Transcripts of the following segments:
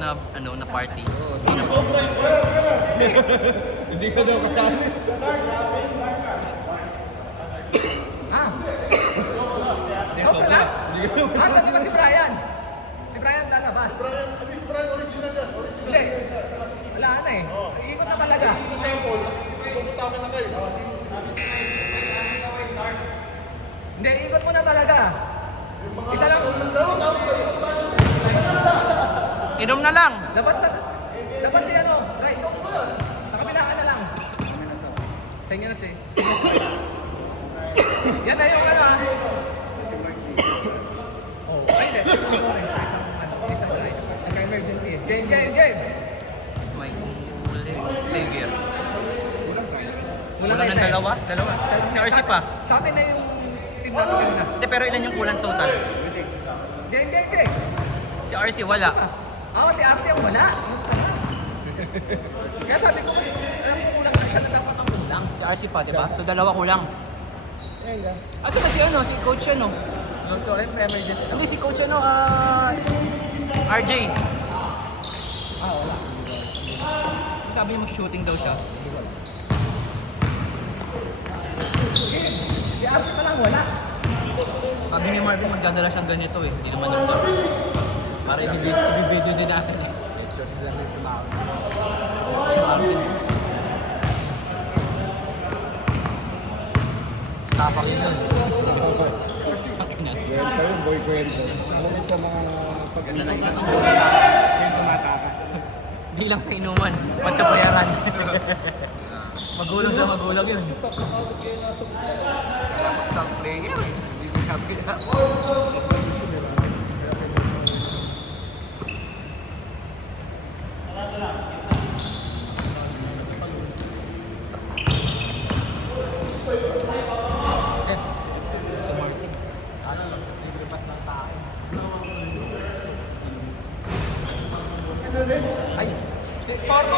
na ano na party. Hindi ka daw kasali. Hindi, sobra. Saan naman si Brian? Si Brian lalabas. Brian original yan. Hindi. Wala na eh. Iikot na talaga. Sa sample, pupunta kami na kayo. Hindi, ikot mo na talaga. Isa lang. Inom na lang. Labas na. Labas si ano. Right. Sa kabilaan na lang. Sa inyo na si. Yan na yung ano ah. Oh, ay hindi. Isang right. Nagka-emergency. Game. May huli. Sige. Kulang Kulang ng dalawa? Si RC pa. Sa atin na yung team natin na. Hindi, pero ilan yung kulang total? Game. Si RC wala. Si RC ang wala. Kaya sabi ko, alam ko kulang na isa na dapat ang kulang. Si RC pa, di ba? So dalawa kulang. Asa na si ano? Si coach ano? Emergency. Hindi, si coach ano? RJ. Wala. Sabi niya mag-shooting daw siya. Si RC pa lang wala. Sabi ni Marvin magdadala siyang ganito eh. Hindi naman ito. Para i-video din natin eh. Lectures lang rin sa mga. Si Marvin. Stapak yun. Sakin na. Kwento yun, boy kwento. Alam mo sa mga pag-inuman, siya yung tumatakas. Di lang sa inuman, pati sa bayaran. Magulang sa magulang yun. Basta player. Hindi kami na. Ay, si Porto!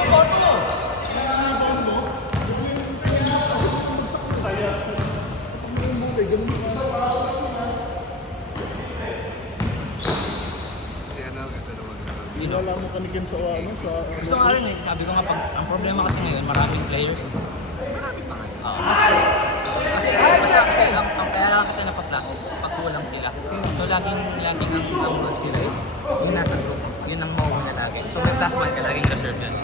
Sino? Wala mo kanikin sa ano, sa... Gusto nga rin eh. Sabi ko nga, ang problema kasi ngayon, maraming players. Oo. Kasi kaya lang kita napa-plus pag kulang sila. So laging ang number sila is yung nasa group. Yun ang mauuna lagi. So may plus man ka, laging reserve yan.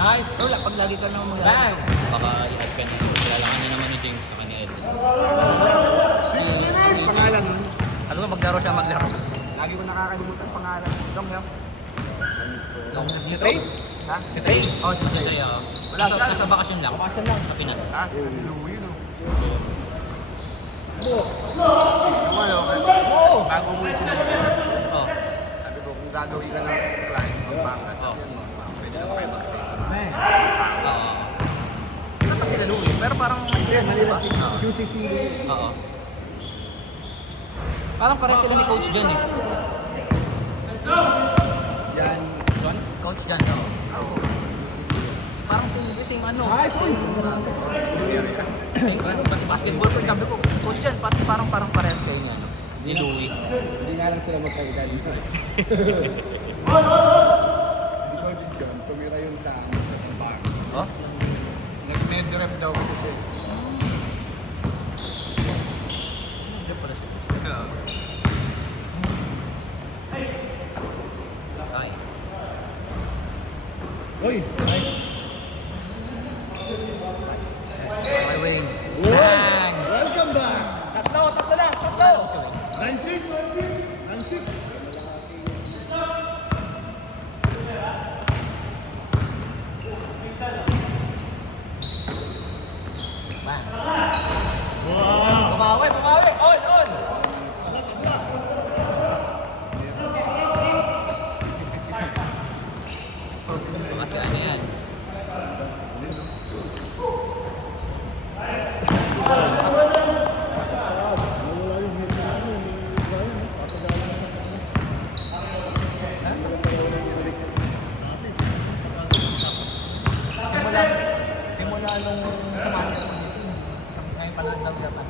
Nice! Wala, pag lagi ka naman mag-add. Baka i-add ka na. Kailangan niya naman ni James sa kanya Ed. Pangalan nun. Alam ko, maglaro siya, maglaro. Lagi ko nakakalimutan pangalan. Long. Si Trey? Ha? Si Trey? Oo, si Trey. Wala, nasa bakasyon lang. Bakasyon lang. Sa Pinas. Si Louie, no? Bago umuwi sila. Oo. Sabi ko, kung gagawin ka ng client, magbangka sa yan, pwede na kayo mag-stay sa bahay. Oo. Saan pa sila Louie? Pero parang... Manila City. QCC. Oo. Parang pareho sila ni Coach John eh. Yan. John? Coach John, oo. Parang same ano. Same ano, pati basketball ko. Sabi ko, Coach John, parang parehas kayo niya, no? Ni Louie. Hindi nga lang sila magkakita dito. Si Coach John, tumira yun sa bar. Oh? Nag-med-rep daw kasi siya. Hindi pala siya. Ay. Uy! My wing. Bang! Welcome back! Tatlo lang. 9-6. Bang! Bumawi. On. Kasi ano yan? Wala yung hit na ano, ni Brian, papagalan na Simula nung samahan ko ngayon pa lang daw dapat.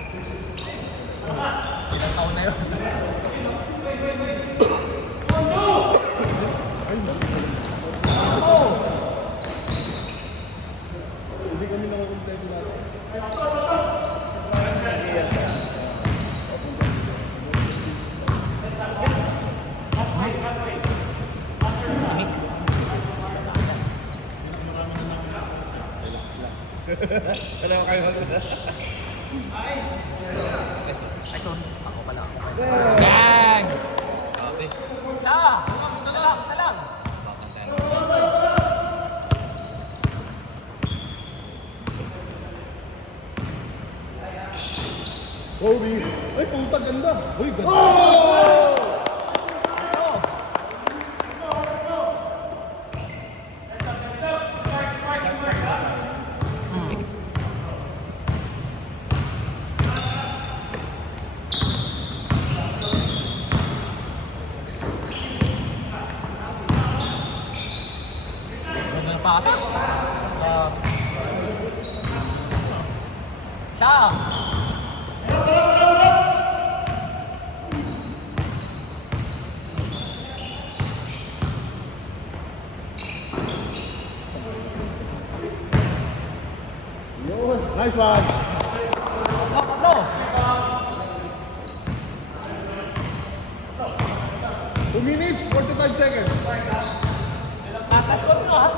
Ilang taon na yun. Hindi kami nakakompleto natin. Alam mo kayo Ay, sorry. Ako pala. Yan! Okay. Isa! Isa lang! Kobe! Ay, puta ganda! Uy, ganda! Ganda na pa kasi. Isa! Yun. Nice one! Tatlo! 2 minutes, 45 seconds. Last one mo, ha?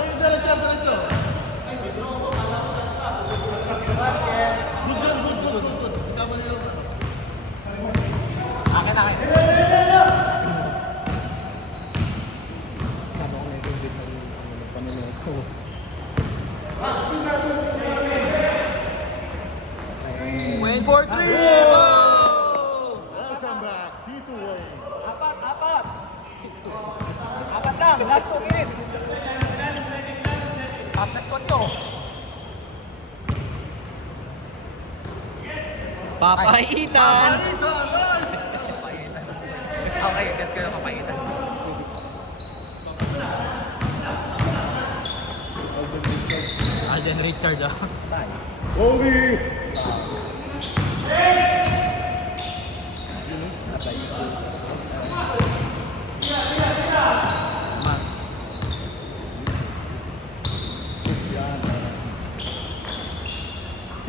Yung diretso, diretso. Good. Tama nila. Akin. Win for 3! Welcome back. Tito Wayne. Apat lang, last 2 minutes. Fastest ko nyo. Papaitan! Okay, guess ko na papaitan. Alden Richard, ah. Kobe!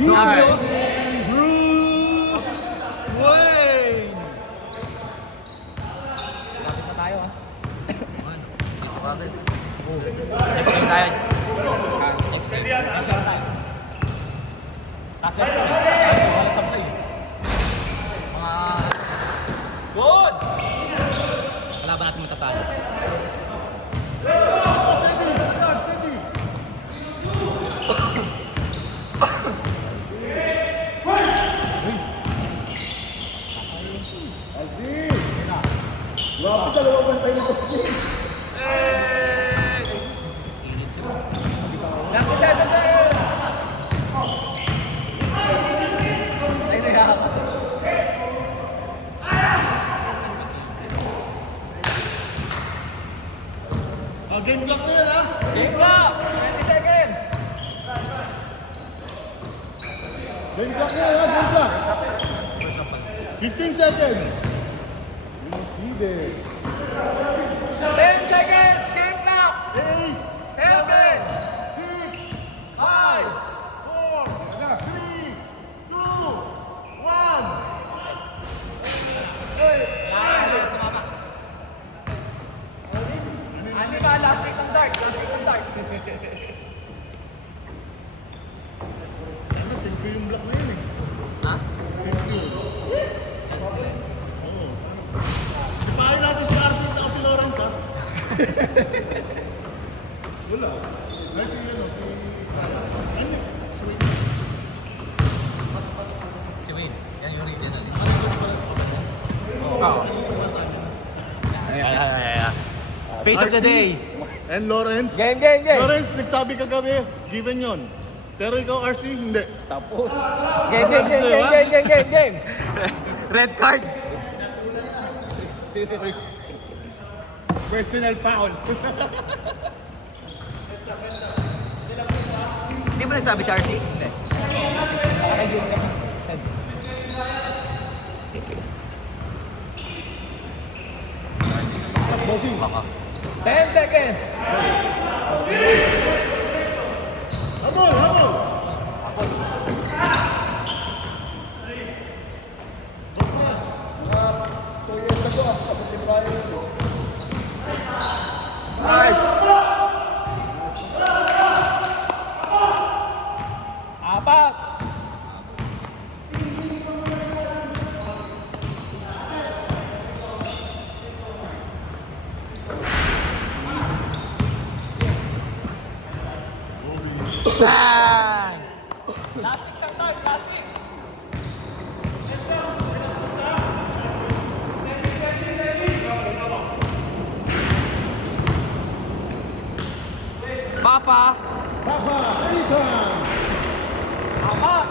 Cambio, Bruce Wayne! Lapit na tayo, ha? Next game tayo. Next game. Last game tayo. Wala sa play. Mga... Good! Wala ba natin matatalo? Sedi! Sedi! Aziz! Grabe, dalawang bantay na kasi. Init sila. Lapit siya. Ay, nahihakot. Game clock na yan, ha? Game clock! 20 seconds! Game clock na yan, ha? Game clock! 15 seconds! You see there. 10 seconds! Game clock! 8, 7! 6, 5! 4, 3, 2, 1. Ano ba? Last night ang dark. Ano, thank you yung block na yun, eh. Ha? Thank you. Oo. Sipahin natin si Arsit ako si Lawrence, ha? Wala. Ay, si ano, si... Ano? Si Wayne. Yan yung original. Ano yung pala? Oo. Ay. Face of the day. And Lawrence. Game! Lawrence, nagsabi kagabi, given yon. Pero ikaw, RC, hindi. Tapos. Game. Red card. Personal foul. Hindi mo nasabi si RC? Hindi. Baka. 10 seconds. Habol, habol! Mga 2 years ago, ang kapit ni Brian. Apat. Bang! Plastic siya tayo, plastic. Papa! Papa, anytime! Apat.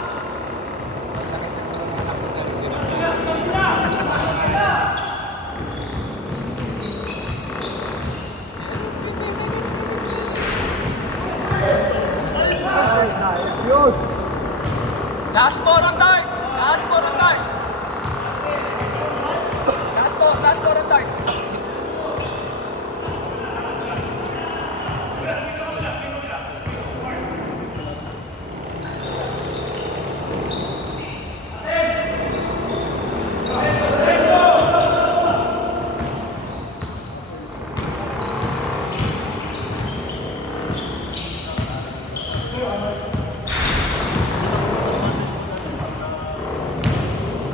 Last four on dart. Last four on dart. Last four on dart.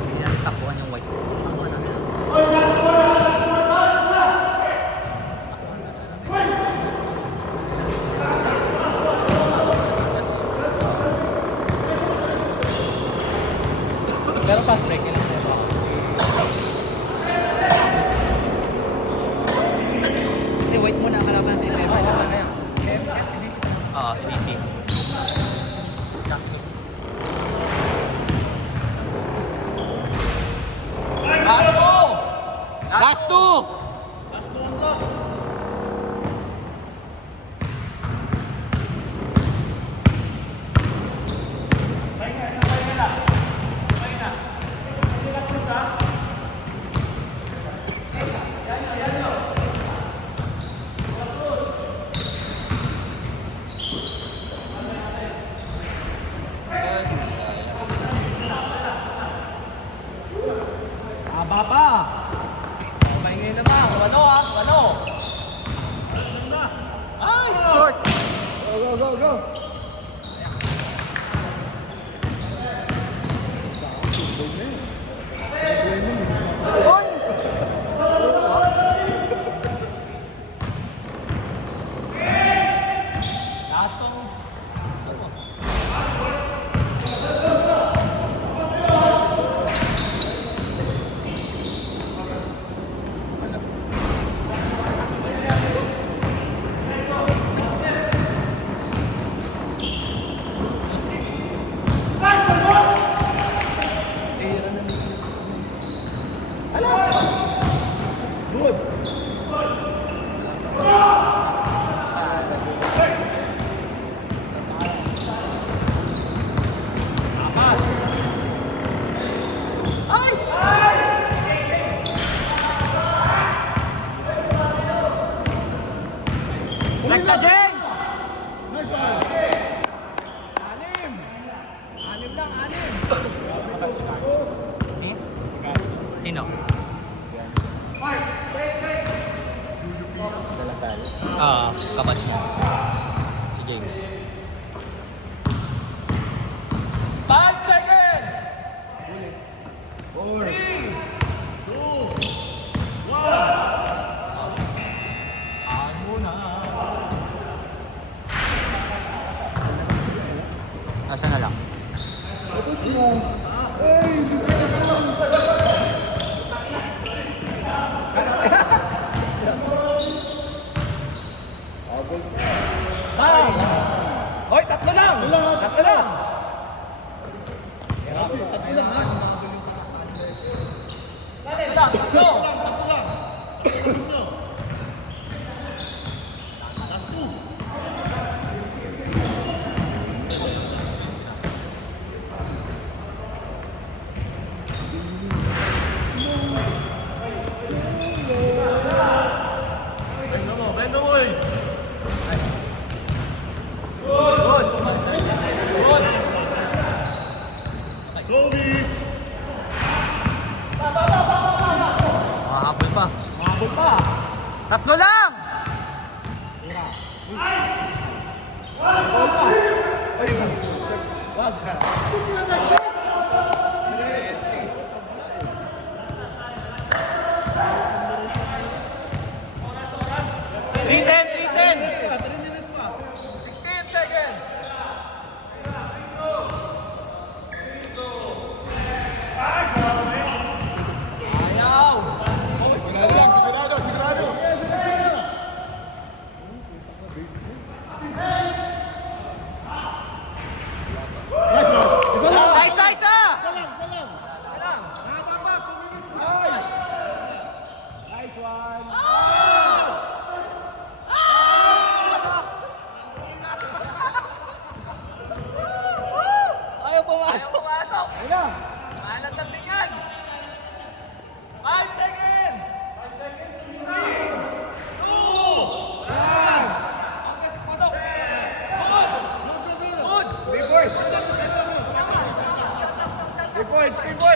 Hindi natin takbuhan yung white. Pero fast break nila. Hindi, white muna ang kalaban natin. Oo, si BC. Last two! Aba pa. Okay ngayon naman. Walo ah. Walo. Ay, short! Go, go, go, go! Last tong. Rekta James! Nice one! Anim. Anim lang, anim. Eh? Sino? Dalasal. Kabatch niya. Si James. 5 seconds. 4, 3. 2, 1! Ano na? Asa na lang? Tapos mo! Ay, hindi ka naman! Abol ka! Bye. Hoy, tatlo lang. Tatlo lang. lang ha. Go! Last two. Bendo mo eh. Kobe! Makahabol pa. Mahabol pa. Tatlo lang! Three ten, 16 seconds. Ayaw. Sigurado lang, sigurado, sigurado. Isa lang! Isa! Isa lang! Lang. Nice one. Ayaw pumasok! Pumasok. Ayun. Alat ang tingnan. 5 seconds. 3, 2, 1. Okay, pumasok. Good. Good. 3 points. 3 points, 3 points.